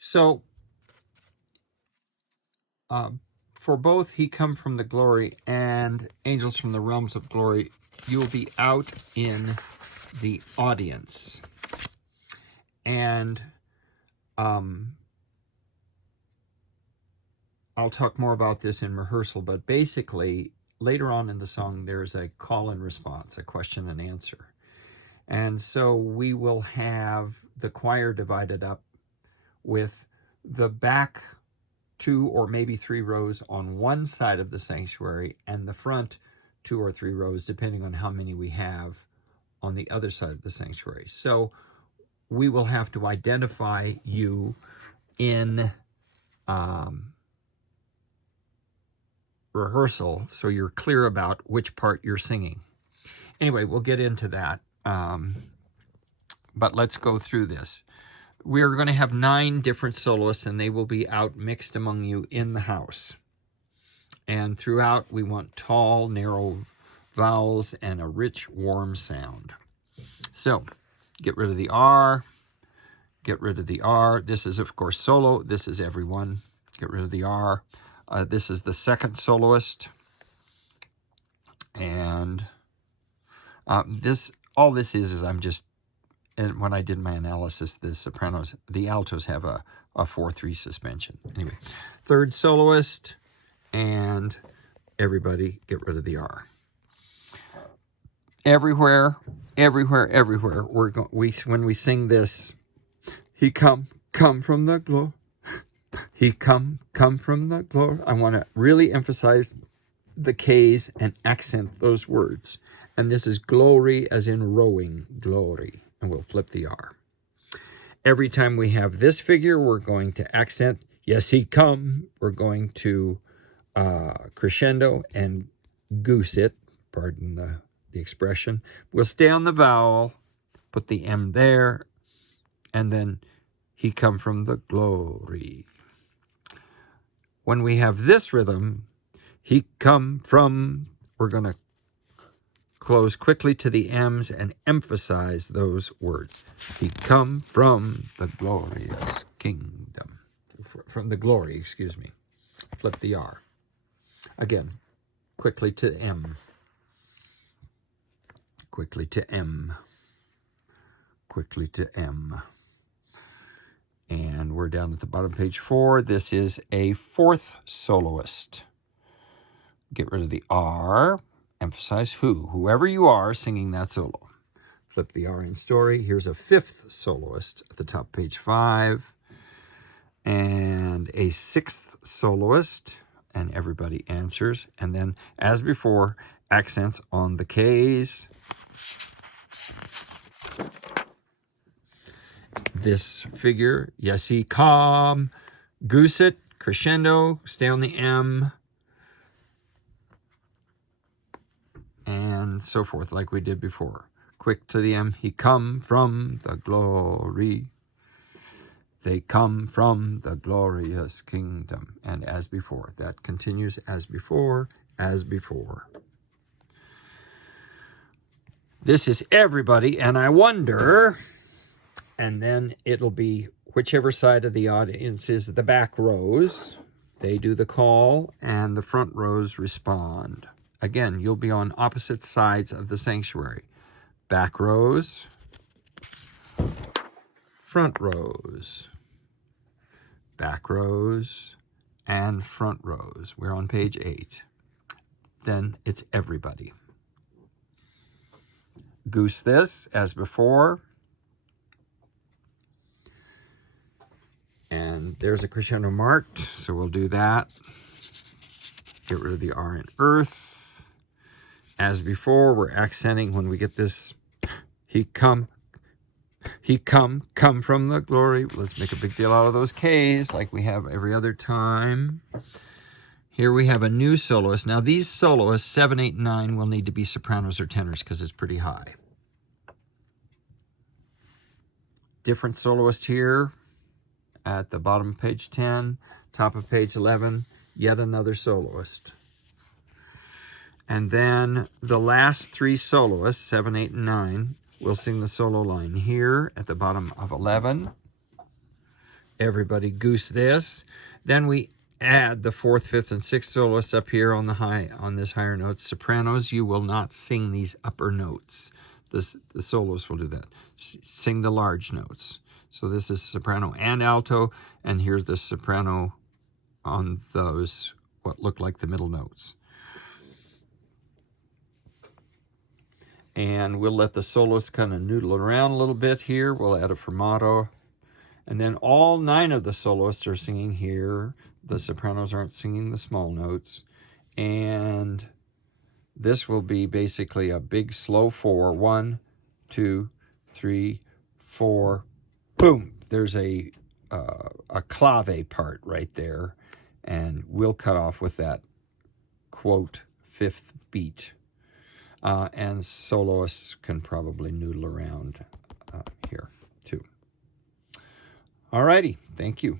So for both He Come from the Glory and Angels from the Realms of Glory, you will be out in the audience. And I'll talk more about this in rehearsal, but basically later on in the song there's a call and response, a question and answer. And so we will have the choir divided up with the back 2 or maybe 3 rows on one side of the sanctuary and the front 2 or 3 rows, depending on how many we have, on the other side of the sanctuary. So we will have to identify you in rehearsal so you're clear about which part you're singing. Anyway, we'll get into that. But let's go through this. We're going to have 9 different soloists, and they will be out mixed among you in the house. And throughout, we want tall, narrow vowels and a rich, warm sound. So, get rid of the R. Get rid of the R. This is, of course, solo. This is everyone. Get rid of the R. This is the second soloist. And all this is I'm just, and when I did my analysis, the altos have a 4/3 suspension. Anyway, third soloist, and everybody get rid of the R. Everywhere, when we sing this, He come from the glory. He come from the glory. I want to really emphasize the K's and accent those words. And this is glory as in rowing, glory. And we'll flip the R. Every time we have this figure, we're going to accent, yes, He come. We're going to crescendo and goose it, pardon the expression. We'll stay on the vowel, put the M there, and then He come from the glory. When we have this rhythm, He come from, we're going to close quickly to the M's and emphasize those words. He come from the glorious kingdom. From the glory, excuse me. Flip the R. Again, quickly to M. Quickly to M. Quickly to M. And we're down at the bottom of page 4. This is a 4th soloist. Get rid of the R. Emphasize whoever you are singing that solo. Flip the R in story. Here's a 5th soloist at the top of page 5. And a 6th soloist. And everybody answers. And then, as before, accents on the K's. This figure, yes, He come, goose it, crescendo, stay on the M, and so forth, like we did before. Quick to the M. He come from the glory. They come from the glorious kingdom. And as before. That continues as before, as before. This is everybody, and I wonder, and then it'll be whichever side of the audience is the back rows. They do the call, and the front rows respond. Again, you'll be on opposite sides of the sanctuary. Back rows, front rows, back rows, and front rows. We're on page 8. Then it's everybody. Goose this, as before. And there's a crescendo marked, so we'll do that. Get rid of the R in earth. As before, we're accenting when we get this. He come from the glory. Let's make a big deal out of those K's like we have every other time. Here we have a new soloist. Now these soloists, 7, 8, and 9, will need to be sopranos or tenors because it's pretty high. Different soloist here at the bottom of page 10, top of page 11, yet another soloist. And then the last 3 soloists, 7, 8, and 9, will sing the solo line here at the bottom of 11 everybody goose this. Then we add the 4th, 5th, and 6th soloists up here on this higher notes. Sopranos, you will not sing these upper notes. The soloists will do that. Sing the large notes. So this is soprano and alto, and here's the soprano on those, what look like the middle notes. And we'll let the soloists kind of noodle around a little bit here. We'll add a fermato. And then all 9 of the soloists are singing here. The sopranos aren't singing the small notes. And this will be basically a big slow 4. 1, 2, 3, 4. Boom! There's a clave part right there. And we'll cut off with that, quote, 5th beat. And soloists can probably noodle around here too. Alrighty, thank you.